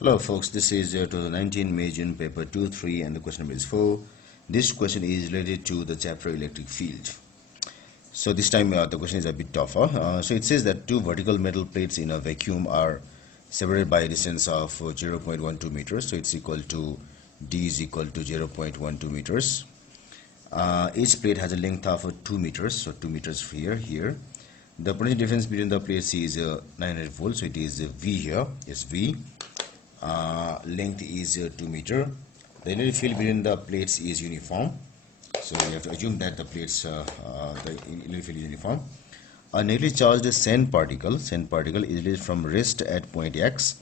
Hello folks, this is 2019 May June paper 2-3 and the question number is 4. This question is related to the chapter electric field. So this time the question is a bit tougher. So it says that two vertical metal plates in a vacuum are separated by a distance of 0.12 meters. So it's equal to D is equal to 0.12 meters. Each plate has a length of 2 meters. So 2 meters here. The potential difference between the plates is 900 volts. So it is V here. It's V. Length is 2 meter. The electric field between the plates is uniform. So we have to assume that the plates, the electric field is uniform. A negatively charged sand particle is released from rest at point X,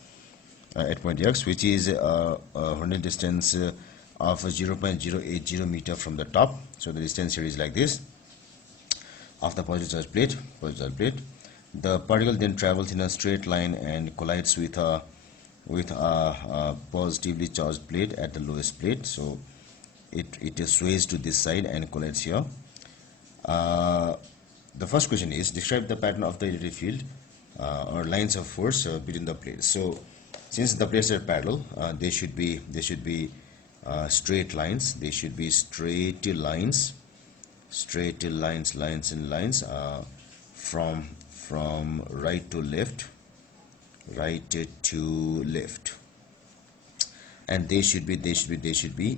which is a horizontal distance of 0.080 meter from the top. So the distance here is like this of the positive charge plate. The particle then travels in a straight line and collides with a positively charged plate at the lowest plate. So it sways to this side and collides here. The first question is, describe the pattern of the electric field or lines of force between the plates. So since the plates are parallel, they should be straight lines. They should be straight lines from right to left, and they should be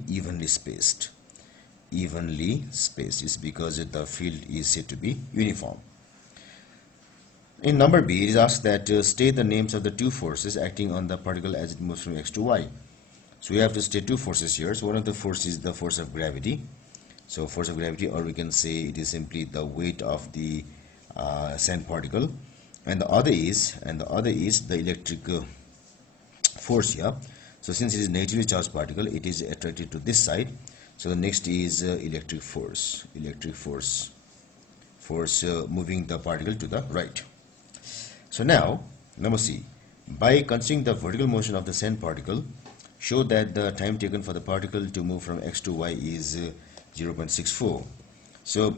evenly spaced. Is because the field is said to be uniform. In number B, it is asked that state the names of the two forces acting on the particle as it moves from X to Y. So we have to state two forces here. So one of the forces is the force of gravity. So force of gravity, or we can say it is simply the weight of the sand particle, and the other is the electric force here. So since it is negatively charged particle, it is attracted to this side. So the next is electric force moving the particle to the right. So now number C, by considering the vertical motion of the sand particle, show that the time taken for the particle to move from X to Y is 0.64. So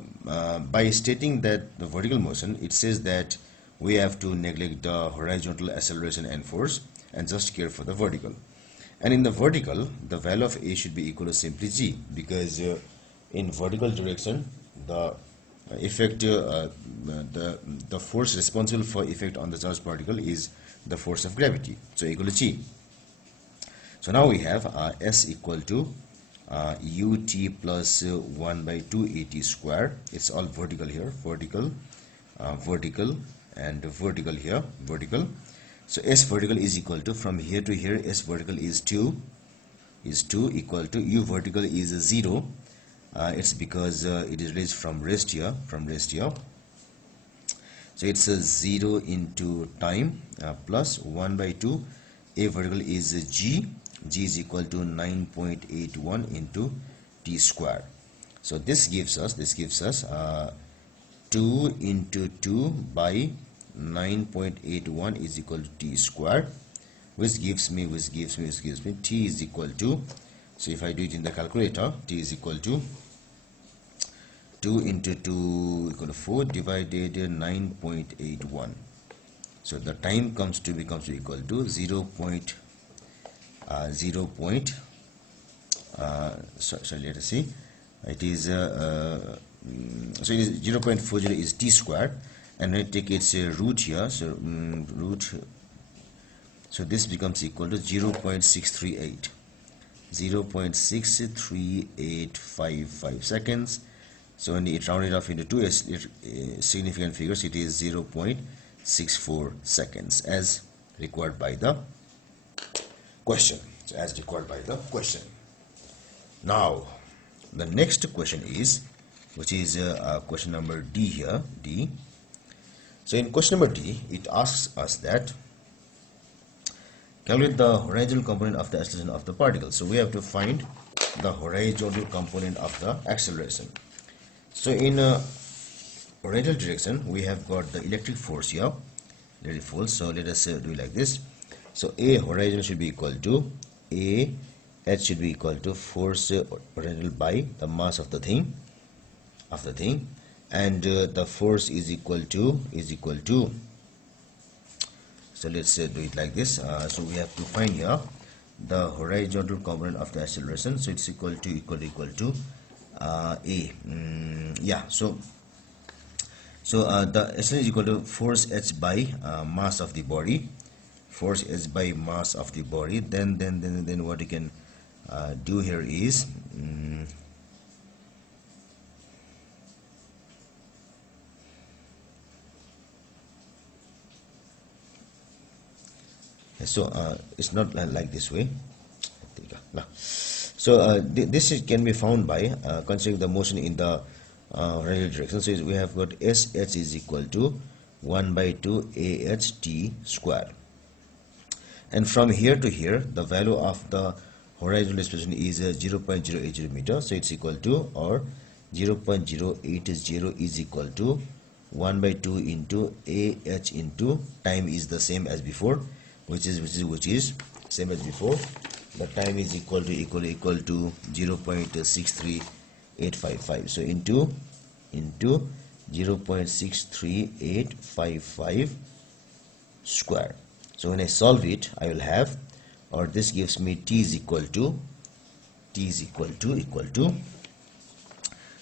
by stating that the vertical motion, it says that we have to neglect the horizontal acceleration and force and just care for the vertical. And in the vertical, the value of A should be equal to simply G, because in vertical direction, the effect, the force responsible for effect on the charged particle is the force of gravity. So equal to G. So now we have S equal to ut plus 1 by 2 at square. It's all vertical here, vertical and vertical here, vertical. So S vertical is equal to, from here to here, S vertical is 2 equal to U vertical is 0. It's because it is raised from rest here, So it's a 0 into time plus 1 by 2. A vertical is G is equal to 9.81 into T square. So this gives us 2 into 2 by 9.81 is equal to T square, which gives me T is equal to, so if I do it in the calculator, T is equal to 2 into 2 equal to 4 divided 9.81. So the time becomes equal to 0. Sorry, let us see. It is so it is 0.40 is T square, and when I take its root here, so so this becomes equal to 0.63855 seconds. So when it rounded off into two significant figures, it is 0.64 seconds as required by the question. Now the next question is, which is question number D here, D. So in question number D, it asks us that calculate the horizontal component of the acceleration of the particle. So we have to find the horizontal component of the acceleration. So in horizontal direction, we have got the electric force here, So let us do it like this. So A horizontal should be equal to A H should be equal to force horizontal by the mass of the thing, and the force is equal to So let's do it like this. So we have to find here the horizontal component of the acceleration. So it's equal to a yeah. So the acceleration is equal to force h by mass of the body. Force h by mass of the body. Then what you can do here is it's not like this way. So this can be found by considering the motion in the radial direction. So we have got sh is equal to 1 by 2 ah t square, and from here to here the value of the horizontal displacement is 0.080 meter. So it's equal to, or 0.080 is equal to 1 by 2 into ah into time is the same as before, which is same as before. The time is equal to 0.63855. So into 0.63855 square. So when I solve it, I will have, or this gives me t is equal to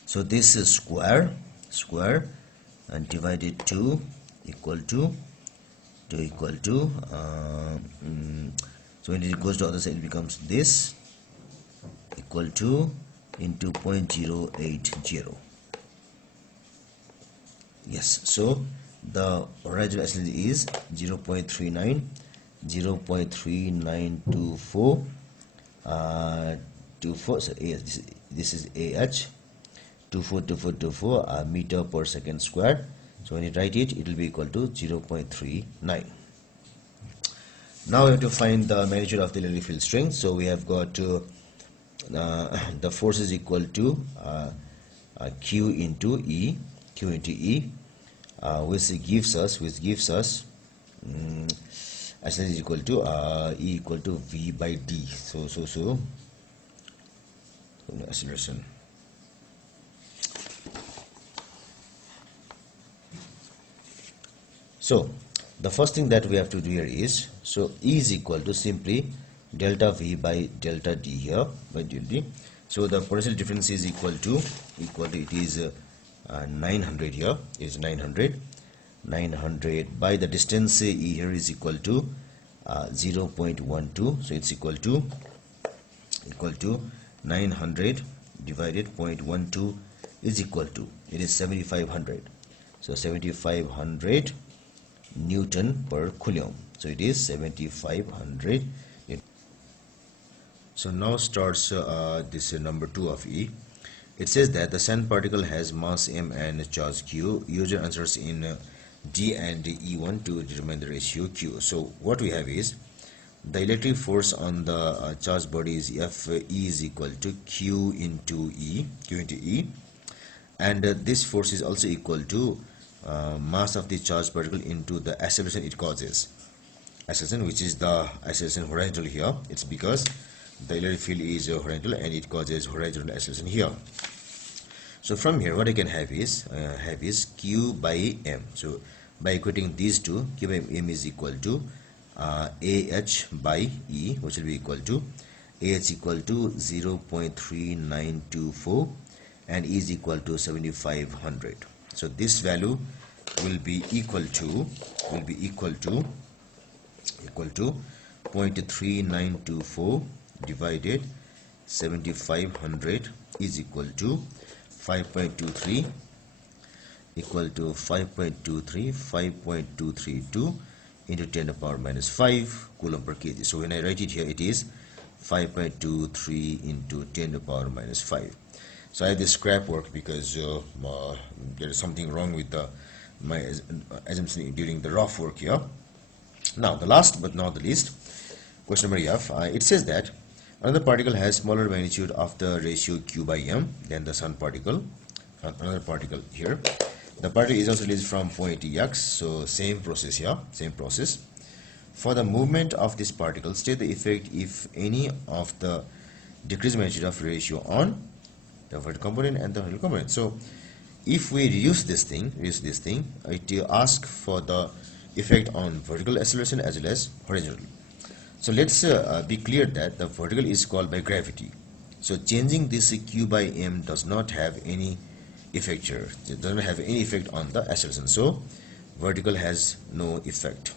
so this is square and divided 2 equal to so when it goes to the other side it becomes this equal to into 0.080. Yes, so the horizontal acceleration is 0.3924 so this is ah 2424 meter per second square. So when you write it, it will be equal to 0.39. Now we have to find the magnitude of the electric field strength. So we have got the force is equal to Q into E, which gives us acceleration is equal to E equal to V by D. So acceleration. So the first thing that we have to do here is, so E is equal to simply delta V by delta D here by delta D. So the potential difference is equal to it is 900 here, is 900 by the distance E here is equal to 0.12. So it's equal to 900 divided 0.12 is equal to, it is 7500. So 7500 Newton per coulomb. So it is 7500. So now starts this number 2 of E. It says that the sand particle has mass m and charge q. Use your answers in D and E1 to determine the ratio q. So what we have is the electric force on the charged body is Fe is equal to q into E, and this force is also equal to mass of the charged particle into the acceleration it causes. Acceleration, which is the acceleration horizontal here. It's because the electric field is horizontal and it causes horizontal acceleration here. So from here, what I can have is Q by M. So by equating these two, Q by M is equal to AH by E, which will be equal to AH equal to 0.3924 and E is equal to 7500. So this value will be equal to 0.3924 divided 7500 is equal to 5.23 5.232 into 10 to the power minus 5 coulomb per kg. So when I write it here, it is 5.23 into 10 to the power minus 5. So I have this scrap work because there is something wrong with my assumption during the rough work here. Now the last but not the least, question number F. It says that another particle has smaller magnitude of the ratio Q by M than the sun particle. Another particle here. The particle is also released from point X. So same process here, same process. For the movement of this particle, state the effect if any of the decreased magnitude of ratio on the vertical component and the horizontal component. So if we reduce this thing, it asks for the effect on vertical acceleration as well as horizontal. So let's be clear that the vertical is called by gravity. So changing this q by m does not have any effect here. It doesn't have any effect on the acceleration. So vertical has no effect.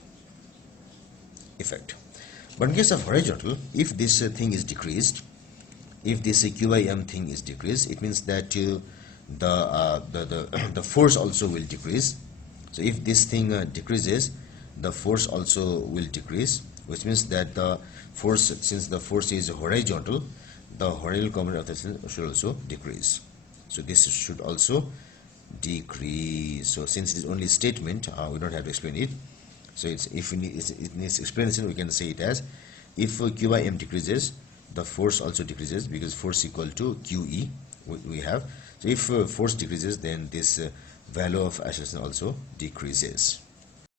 But in case of horizontal, if this thing is decreased, if this q by m thing is decreased, it means that the force also will decrease. So if this thing decreases, the force also will decrease, which means that the force, since the force is horizontal, the horizontal component of the acceleration should also decrease. So this should also decrease. So since it is only a statement, we don't have to explain it. So it's, if it needs explanation, we can say it as, if q by m decreases, the force also decreases, because force equal to QE we have. So if force decreases, then this value of acceleration also decreases.